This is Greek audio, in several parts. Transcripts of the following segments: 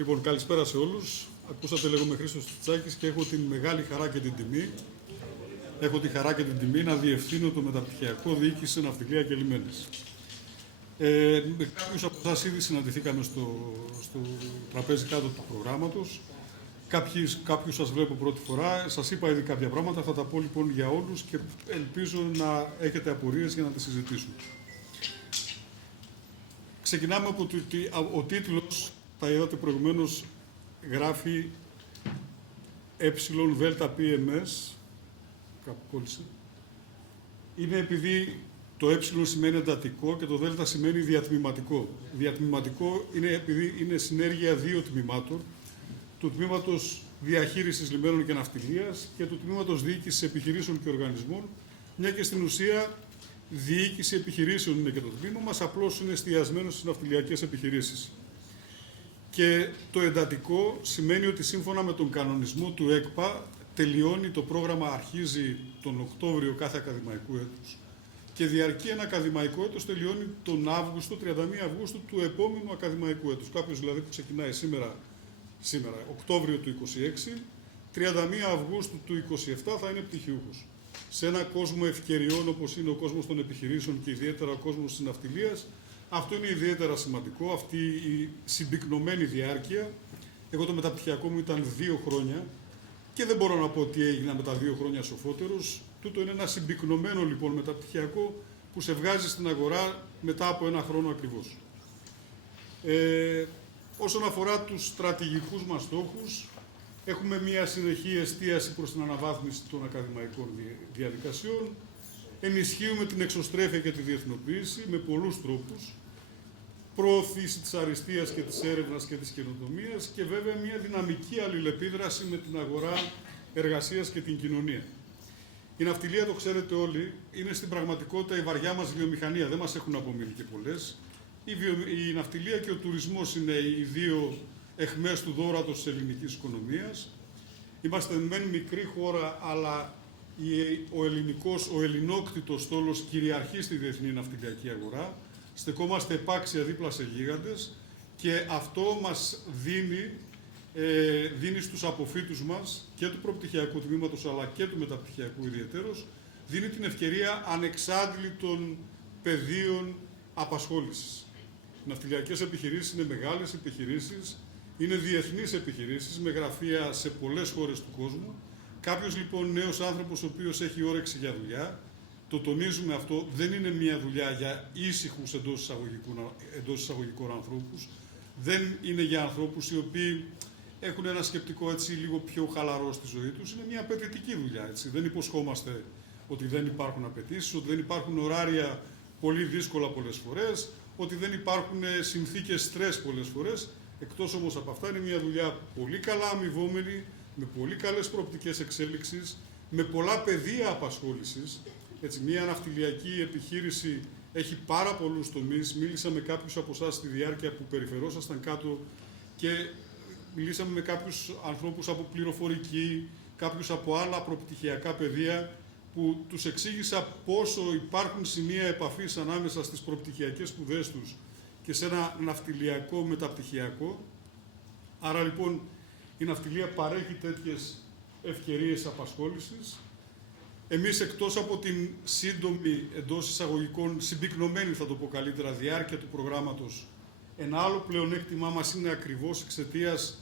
Λοιπόν, καλησπέρα σε όλους. Ακούσατε, λέγομαι Χρήστος Τσάκης και έχω την μεγάλη χαρά και την τιμή. Έχω τη χαρά και την τιμή να διευθύνω το Μεταπτυχιακό Διοίκηση σε Ναυτιλία και Λιμένες. Με κάποιους από εσάς ήδη συναντηθήκαμε στο τραπέζι κάτω του προγράμματος. Κάποιους σας βλέπω πρώτη φορά. Σας είπα ήδη κάποια πράγματα, θα τα πω λοιπόν για όλους και ελπίζω να έχετε απορίες για να τις συζητήσουμε. Ξεκινάμε από ο τίτλος, τα είδατε προηγουμένως, γράφει ΕΔΠΜS, κάπου κόλλησε. Είναι επειδή το ε σημαίνει εντατικό και το δ σημαίνει διατμηματικό. Διατμηματικό είναι επειδή είναι συνέργεια δύο τμήματων, του τμήματος διαχείρισης λιμένων και ναυτιλίας και του τμήματος διοίκησης επιχειρήσεων και οργανισμών, μια και στην ουσία διοίκηση επιχειρήσεων είναι και το τμήμα μας, απλώς είναι εστιασμένο στις ναυτιλιακές επιχειρήσεις. Και το εντατικό σημαίνει ότι σύμφωνα με τον κανονισμό του ΕΚΠΑ τελειώνει το πρόγραμμα, αρχίζει τον Οκτώβριο κάθε ακαδημαϊκού έτους και διαρκεί ένα ακαδημαϊκό έτος, τελειώνει τον Αύγουστο, 31 Αυγούστου του επόμενου ακαδημαϊκού έτους. Κάποιος δηλαδή που ξεκινάει σήμερα Οκτώβριο του 26, 31 Αυγούστου του 27 θα είναι πτυχιούχος. Σε ένα κόσμο ευκαιριών όπως είναι ο κόσμος των επιχειρήσεων και ιδιαίτερα ο κόσμος της ναυτιλίας, αυτό είναι ιδιαίτερα σημαντικό, αυτή η συμπυκνωμένη διάρκεια. Εγώ το μεταπτυχιακό μου ήταν 2 χρόνια και δεν μπορώ να πω ότι έγινα με τα 2 χρόνια σοφότερος. Τούτο είναι ένα συμπυκνωμένο λοιπόν μεταπτυχιακό που σε βγάζει στην αγορά μετά από 1 χρόνο ακριβώς. Όσον αφορά τους στρατηγικούς μας στόχους, έχουμε μια συνεχή εστίαση προς την αναβάθμιση των ακαδημαϊκών διαδικασιών. Ενισχύουμε την εξωστρέφεια και τη διεθνοποίηση με πολλούς τρόπους. Προώθηση της αριστείας και της έρευνας και της καινοτομίας και βέβαια μια δυναμική αλληλεπίδραση με την αγορά εργασίας και την κοινωνία. Η ναυτιλία, το ξέρετε όλοι, είναι στην πραγματικότητα η βαριά μας βιομηχανία. Δεν μας έχουν απομείνει και πολλές. Η ναυτιλία και ο τουρισμός είναι οι δύο αιχμές του δώρατος της ελληνικής οικονομίας. Είμαστε μεν μικρή χώρα, αλλά ο ελληνόκτητος στόλος κυριαρχεί στη διεθνή ναυτιλιακή αγορά. Στεκόμαστε επάξια δίπλα σε γίγαντες και αυτό μας δίνει στους αποφύτους μας και του προπτυχιακού τμήματος αλλά και του μεταπτυχιακού ιδιαιτέρως, δίνει την ευκαιρία ανεξάντλητων πεδίων απασχόλησης. Οι ναυτιλιακές επιχειρήσεις είναι μεγάλες επιχειρήσεις, είναι διεθνείς επιχειρήσεις με γραφεία σε πολλές χώρες του κόσμου. Κάποιος λοιπόν νέος άνθρωπος ο οποίος έχει όρεξη για δουλειά, το τονίζουμε αυτό, δεν είναι μια δουλειά για ήσυχους εντός εισαγωγικών ανθρώπους, δεν είναι για ανθρώπους οι οποίοι έχουν ένα σκεπτικό έτσι λίγο πιο χαλαρό στη ζωή τους, είναι μια απαιτητική δουλειά. Έτσι. Δεν υποσχόμαστε ότι δεν υπάρχουν απαιτήσεις, ότι δεν υπάρχουν ωράρια πολύ δύσκολα πολλές φορές, ότι δεν υπάρχουν συνθήκες στρες πολλές φορές. Εκτός όμως από αυτά είναι μια δουλειά πολύ καλά αμοιβόμενη, με πολύ καλές προοπτικές εξέλιξης, με πολλά πεδία απασχόλησης. Έτσι, μια ναυτιλιακή επιχείρηση έχει πάρα πολλούς τομείς. Μίλησα με κάποιους από εσάς στη διάρκεια που περιφερόσασταν κάτω και μιλήσαμε με κάποιους ανθρώπους από πληροφορική, κάποιους από άλλα προπτυχιακά πεδία, που τους εξήγησα πόσο υπάρχουν σημεία επαφής ανάμεσα στις προπτυχιακές σπουδές τους και σε ένα ναυτιλιακό μεταπτυχιακό. Άρα λοιπόν η ναυτιλία παρέχει τέτοιες ευκαιρίες απασχόλησης. Εμείς εκτός από την σύντομη, εντός εισαγωγικών, συμπυκνωμένη θα το πω καλύτερα, διάρκεια του προγράμματος, ένα άλλο πλεονέκτημά μας είναι ακριβώς εξαιτίας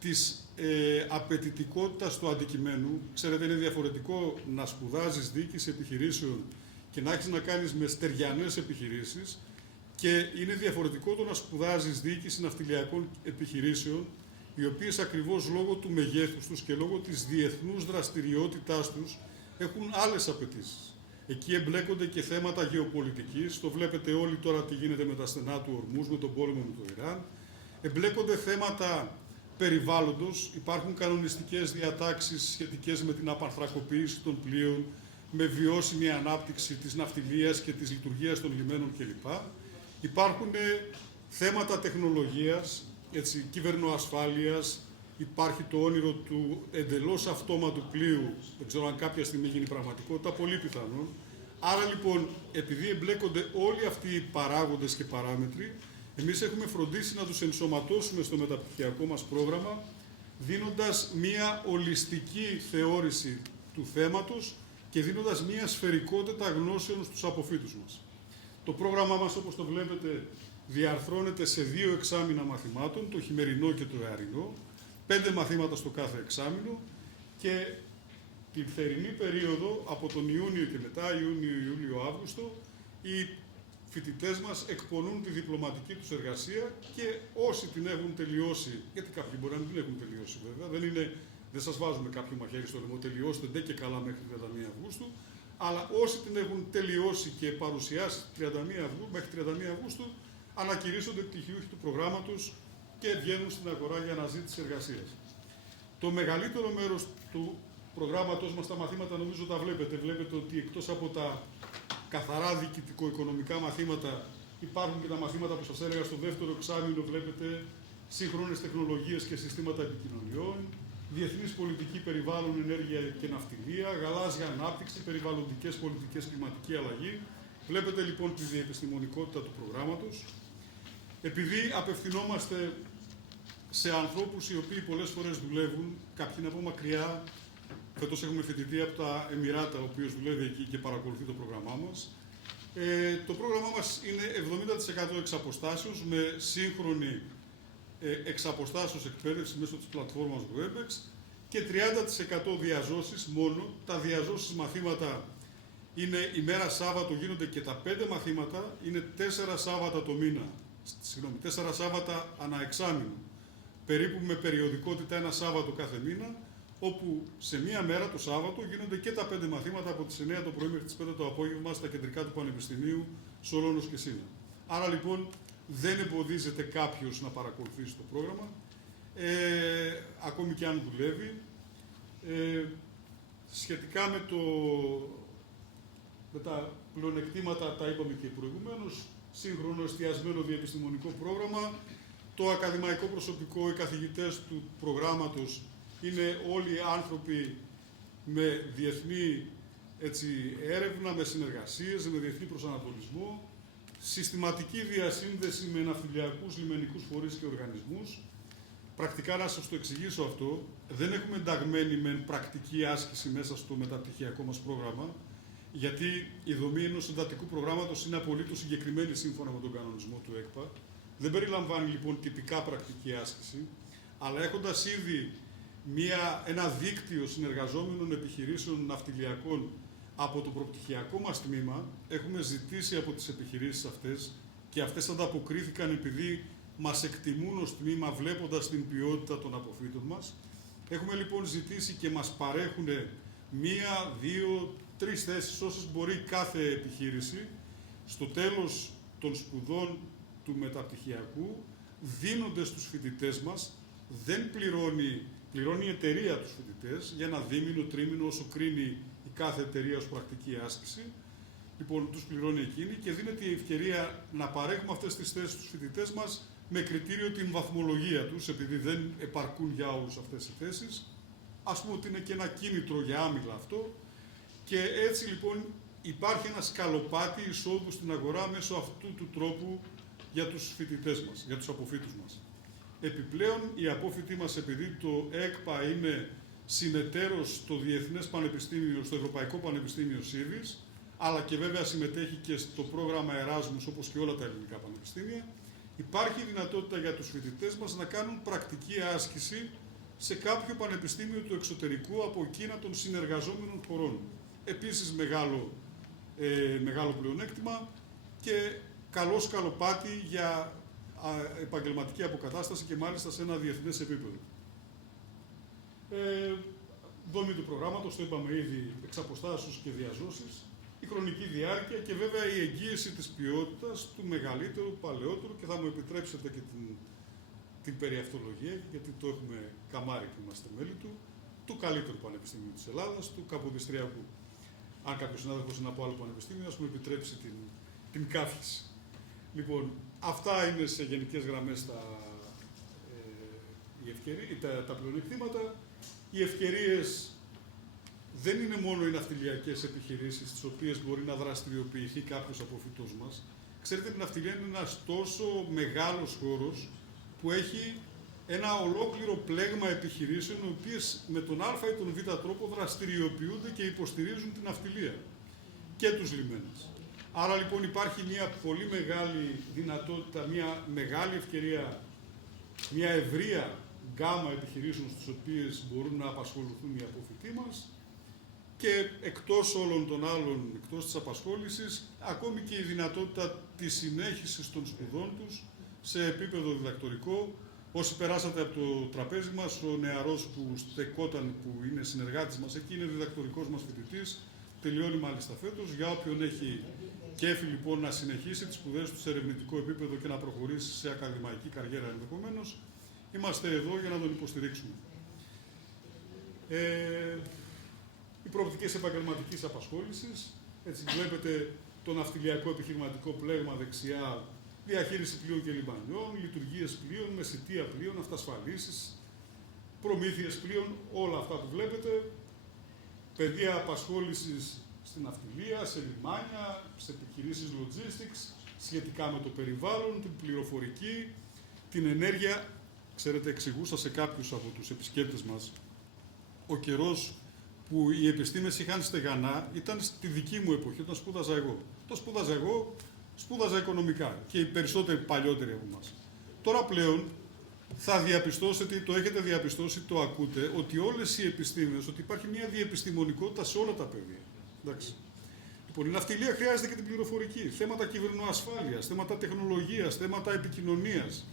της απαιτητικότητας του αντικειμένου. Ξέρετε, είναι διαφορετικό να σπουδάζεις διοίκηση επιχειρήσεων και να έχεις να κάνεις με στεριανές επιχειρήσεις και είναι διαφορετικό το να σπουδάζεις διοίκηση ναυτιλιακών επιχειρήσεων, οι οποίες ακριβώς λόγω του μεγέθους τους και λόγω της διεθνούς δραστηριότητάς τους έχουν άλλες απαιτήσεις. Εκεί εμπλέκονται και θέματα γεωπολιτικής, το βλέπετε όλοι τώρα τι γίνεται με τα στενά του Ορμούς, με τον πόλεμο με το Ιράν. Εμπλέκονται θέματα περιβάλλοντος, υπάρχουν κανονιστικές διατάξεις σχετικές με την απανθρακοποίηση των πλοίων, με βιώσιμη ανάπτυξη της ναυτιλίας και της λειτουργίας των λιμένων κλπ. Υπάρχουν θέματα τεχνολογίας, έτσι, κυβερνοασφάλειας, υπάρχει το όνειρο του εντελώς αυτόματου πλοίου, δεν ξέρω αν κάποια στιγμή γίνει πραγματικότητα, πολύ πιθανόν. Άρα λοιπόν, επειδή εμπλέκονται όλοι αυτοί οι παράγοντες και παράμετροι, Εμείς έχουμε φροντίσει να τους ενσωματώσουμε στο μεταπτυχιακό μας πρόγραμμα, δίνοντας μία ολιστική θεώρηση του θέματος και δίνοντας μία σφαιρικότητα γνώσεων στους αποφύτους μας. Το πρόγραμμά μας, όπως το βλέπετε, διαρθρώνεται σε 2 εξάμηνα μαθημάτων, το χειμερινό και το εαρινό, 5 μαθήματα στο κάθε εξάμηνο και την θερινή περίοδο, από τον Ιούνιο και μετά, Ιούνιο, Ιούλιο, Αύγουστο, οι φοιτητές μας εκπονούν τη διπλωματική τους εργασία και όσοι την έχουν τελειώσει, γιατί κάποιοι μπορεί να μην την έχουν τελειώσει βέβαια, δεν σας βάζουμε κάποιο μαχαίρι στο λαιμό, τελειώστε ντε και καλά μέχρι 31 Αυγούστου, αλλά όσοι την έχουν τελειώσει και παρουσιάσει μέχρι 31 Αυγούστου, ανακηρύσσονται πτυχιούχοι του προγράμματος και βγαίνουν στην αγορά για αναζήτηση εργασίας. Το μεγαλύτερο μέρος του προγράμματος μας, τα μαθήματα νομίζω τα βλέπετε. Βλέπετε ότι εκτός από τα καθαρά διοικητικο-οικονομικά μαθήματα υπάρχουν και τα μαθήματα που σας έλεγα στο δεύτερο εξάμηνο. Βλέπετε σύγχρονες τεχνολογίες και συστήματα επικοινωνιών, διεθνής πολιτική, περιβάλλον, ενέργεια και ναυτιλία, γαλάζια ανάπτυξη, περιβαλλοντικές πολιτικές, κλιματική αλλαγή. Βλέπετε λοιπόν τη διεπιστημονικότητα του προγράμματος. Επειδή απευθυνόμαστε σε ανθρώπους οι οποίοι πολλές φορές δουλεύουν, κάποιοι είναι από μακριά. Φέτος έχουμε φοιτητή από τα Εμιράτα, ο οποίος δουλεύει εκεί και παρακολουθεί το πρόγραμμά μας. Το πρόγραμμά μας είναι 70% εξ αποστάσεως, με σύγχρονη εξ αποστάσεως εκπαίδευση μέσω της πλατφόρμας Webex και 30% διαζώσεις μόνο. Τα διαζώσεις μαθήματα είναι ημέρα Σάββατο, γίνονται και τα 5 μαθήματα, είναι 4 Σάββατα το μήνα, 4 Σάββατα ανά εξάμηνο, περίπου με περιοδικότητα 1 Σάββατο κάθε μήνα, όπου σε μία μέρα το Σάββατο γίνονται και τα 5 μαθήματα από τις 9 το πρωί μέχρι τις 5 το απόγευμα στα κεντρικά του Πανεπιστημίου, Σολώνος και Σίνα. Άρα λοιπόν δεν εμποδίζεται κάποιος να παρακολουθήσει το πρόγραμμα, ακόμη και αν δουλεύει. Σχετικά με τα πλεονεκτήματα, τα είπαμε και προηγουμένως, σύγχρονο εστιασμένο διεπιστημονικό πρόγραμμα, το ακαδημαϊκό προσωπικό, οι καθηγητές του προγράμματος είναι όλοι άνθρωποι με διεθνή έρευνα, με συνεργασίες, με διεθνή προσανατολισμό, συστηματική διασύνδεση με ναυτιλιακούς, λιμενικούς φορείς και οργανισμούς. Πρακτικά, να σας το εξηγήσω αυτό, δεν έχουμε ενταγμένη με πρακτική άσκηση μέσα στο μεταπτυχιακό μας πρόγραμμα, γιατί η δομή ενός εντατικού προγράμματος είναι απολύτως συγκεκριμένη σύμφωνα με τον κανονισμό του ΕΚΠΑ. Δεν περιλαμβάνει λοιπόν τυπικά πρακτική άσκηση, αλλά έχοντας ήδη ένα δίκτυο συνεργαζόμενων επιχειρήσεων ναυτιλιακών από το προπτυχιακό μας τμήμα, έχουμε ζητήσει από τις επιχειρήσεις αυτές και αυτές ανταποκρίθηκαν επειδή μας εκτιμούν ως τμήμα βλέποντας την ποιότητα των αποφύτων μας. Έχουμε λοιπόν ζητήσει και μας παρέχουν 1, 2, 3 θέσεις όσες μπορεί κάθε επιχείρηση στο τέλος των σπουδών του μεταπτυχιακού, δίνονται στους φοιτητές μας, δεν πληρώνει η εταιρεία τους φοιτητές για ένα δίμηνο, τρίμηνο, όσο κρίνει η κάθε εταιρεία ως πρακτική άσκηση. Λοιπόν, τους πληρώνει εκείνη και δίνεται η ευκαιρία να παρέχουμε αυτές τις θέσεις στους φοιτητές μας με κριτήριο την βαθμολογία τους, επειδή δεν επαρκούν για όλους αυτές οι θέσεις. Ας πούμε ότι είναι και ένα κίνητρο για άμυλα αυτό. Και έτσι λοιπόν υπάρχει ένα σκαλοπάτι εισόδου στην αγορά μέσω αυτού του τρόπου για τους φοιτητές μας, για τους αποφύτους μας. Επιπλέον, οι απόφοιτοι μας, επειδή το ΕΚΠΑ είναι συνεταίρος στο Διεθνές Πανεπιστήμιο, στο Ευρωπαϊκό Πανεπιστήμιο ΣΥΔΙΣ, αλλά και βέβαια συμμετέχει και στο πρόγραμμα Εράσμους, όπως και όλα τα ελληνικά πανεπιστήμια, υπάρχει δυνατότητα για τους φοιτητές μας να κάνουν πρακτική άσκηση σε κάποιο πανεπιστήμιο του εξωτερικού από εκείνα των συνεργαζόμενων χωρών. Επίσης μεγάλο πλεονέκτημα και καλό σκαλοπάτι για επαγγελματική αποκατάσταση και μάλιστα σε ένα διεθνές επίπεδο. Δομή του προγράμματος, το είπαμε ήδη, εξ αποστάσεως και διαζώσεις, η χρονική διάρκεια και βέβαια η εγγύηση της ποιότητας του μεγαλύτερου, παλαιότερου και θα μου επιτρέψετε και την περιαυτολογία, γιατί το έχουμε καμάρει που είμαστε μέλη του καλύτερου πανεπιστήμιου της Ελλάδας, του Καποδιστριακού. Αν κάποιος συνάδελφος είναι από άλλο πανεπιστήμιο, ας μου επιτρέψει την κάφηση. Λοιπόν, αυτά είναι σε γενικές γραμμές τα πλεονεκτήματα. Οι ευκαιρίες δεν είναι μόνο οι ναυτιλιακές επιχειρήσεις, στις οποίες μπορεί να δραστηριοποιηθεί κάποιος αποφυτός μας. Ξέρετε, η ναυτιλία είναι ένας τόσο μεγάλος χώρος που έχει ένα ολόκληρο πλέγμα επιχειρήσεων, οι οποίες με τον Α ή τον Β τρόπο δραστηριοποιούνται και υποστηρίζουν την ναυτιλία και τους λιμένες. Άρα λοιπόν υπάρχει μια πολύ μεγάλη δυνατότητα, μια μεγάλη ευκαιρία, μια ευρεία γκάμα επιχειρήσεων στις οποίες μπορούν να απασχοληθούν οι αποφοιτοί μας και εκτός όλων των άλλων, εκτός της απασχόλησης, ακόμη και η δυνατότητα της συνέχισης των σπουδών τους σε επίπεδο διδακτορικό. Όσοι περάσατε από το τραπέζι μας, ο νεαρός που στεκόταν, που είναι συνεργάτης μας, εκεί είναι διδακτορικός μας φοιτητής, τελειώνει μάλιστα φέτος. Για όποιον έχει κέφι λοιπόν να συνεχίσει τις σπουδές του σε ερευνητικό επίπεδο και να προχωρήσει σε ακαδημαϊκή καριέρα ενδεχομένως, είμαστε εδώ για να τον υποστηρίξουμε. Οι προοπτικές επαγγελματικής απασχόλησης, έτσι βλέπετε το ναυτιλιακό επιχειρηματικό πλέγμα δεξιά, διαχείριση πλοίων και λιμανιών, λειτουργίες πλοίων, μεσητεία πλοίων, αυτασφαλίσεις, προμήθειες πλοίων, όλα αυτά που βλέπετε, παιδεία απασχόλησης στην ναυτιλία, σε λιμάνια, σε επιχειρήσεις logistics, σχετικά με το περιβάλλον, την πληροφορική, την ενέργεια. Ξέρετε, εξηγούσα σε κάποιους από τους επισκέπτες μας, ο καιρός που οι επιστήμες είχαν στεγανά ήταν στη δική μου εποχή, όταν σπούδαζα εγώ. Σπούδαζα οικονομικά και οι περισσότεροι παλιότεροι από εμάς. Τώρα πλέον θα διαπιστώσετε, το έχετε διαπιστώσει, το ακούτε, ότι όλες οι επιστήμες, ότι υπάρχει μια διεπιστημονικότητα σε όλα τα πεδία. Εντάξει. Λοιπόν, η ναυτιλία χρειάζεται και την πληροφορική, θέματα κυβερνοασφάλειας, θέματα τεχνολογίας, θέματα επικοινωνίας.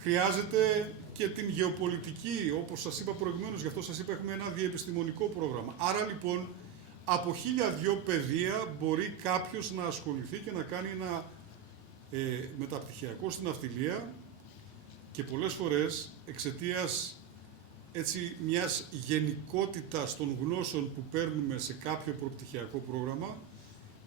Χρειάζεται και την γεωπολιτική, όπως σας είπα προηγουμένως, γι' αυτό σας είπα έχουμε ένα διεπιστημονικό πρόγραμμα. Άρα λοιπόν, από 1002 πεδία μπορεί κάποιος να ασχοληθεί και να κάνει ένα μεταπτυχιακό στην ναυτιλία και πολλές φορές εξαιτίας έτσι μιας γενικότητας των γνώσεων που παίρνουμε σε κάποιο προπτυχιακό πρόγραμμα,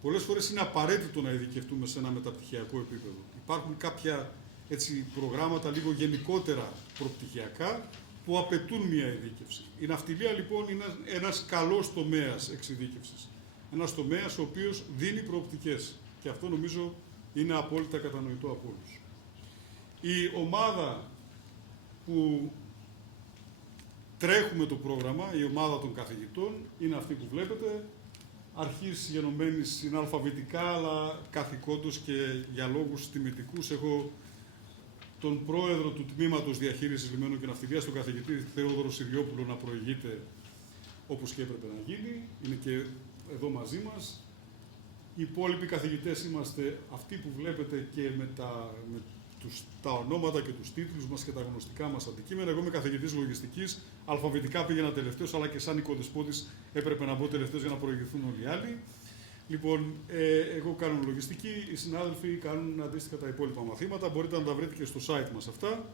πολλές φορές είναι απαραίτητο να ειδικευτούμε σε ένα μεταπτυχιακό επίπεδο. Υπάρχουν κάποια έτσι, προγράμματα λίγο γενικότερα προπτυχιακά που απαιτούν μια ειδίκευση. Η ναυτιλία λοιπόν είναι ένας καλός τομέας εξειδίκευσης. Ένας τομέας ο οποίος δίνει προοπτικές και αυτό νομίζω είναι απόλυτα κατανοητό από όλους. Η ομάδα που τρέχουμε το πρόγραμμα, η ομάδα των καθηγητών, είναι αυτή που βλέπετε, αρχής γενομένης είναι αλφαβητικά, αλλά καθηκόντως και για λόγους τιμητικούς έχω τον πρόεδρο του Τμήματος Διαχείρισης Λιμένων και Ναυτιλίας, τον καθηγητή Θεόδωρο Συριόπουλο, να προηγείται όπως και έπρεπε να γίνει. Είναι και εδώ μαζί μας. Οι υπόλοιποι καθηγητές είμαστε αυτοί που βλέπετε και με τα ονόματα και τους τίτλους μας και τα γνωστικά μας αντικείμενα. Εγώ είμαι καθηγητής λογιστικής, αλφαβητικά πήγαινα τελευταίος, αλλά και σαν οικοδεσπότης έπρεπε να μπω τελευταίος για να προηγηθούν όλοι οι άλλοι. Λοιπόν, εγώ κάνω λογιστική, οι συνάδελφοι κάνουν αντίστοιχα τα υπόλοιπα μαθήματα. Μπορείτε να τα βρείτε και στο site μας αυτά.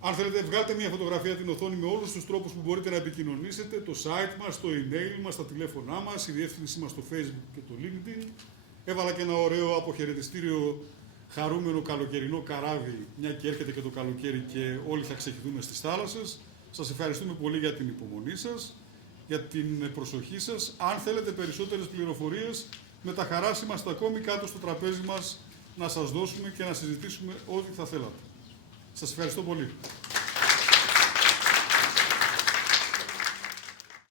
Αν θέλετε, βγάλτε μια φωτογραφία την οθόνη με όλους τους τρόπους που μπορείτε να επικοινωνήσετε, το site μας, το email μας, τα τηλέφωνά μας, η διεύθυνσή μας στο Facebook και το LinkedIn. Έβαλα και ένα ωραίο αποχαιρετιστήριο χαρούμενο καλοκαιρινό καράβι, μια και έρχεται και το καλοκαίρι και όλοι θα ξεχυθούμε στις θάλασσες. Σας ευχαριστούμε πολύ για την υπομονή σας, για την προσοχή σας. Αν θέλετε περισσότερες πληροφορίες, με τα χαράς είμαστε ακόμη κάτω στο τραπέζι μας να σας δώσουμε και να συζητήσουμε ό,τι θα θέλατε. Σας ευχαριστώ πολύ.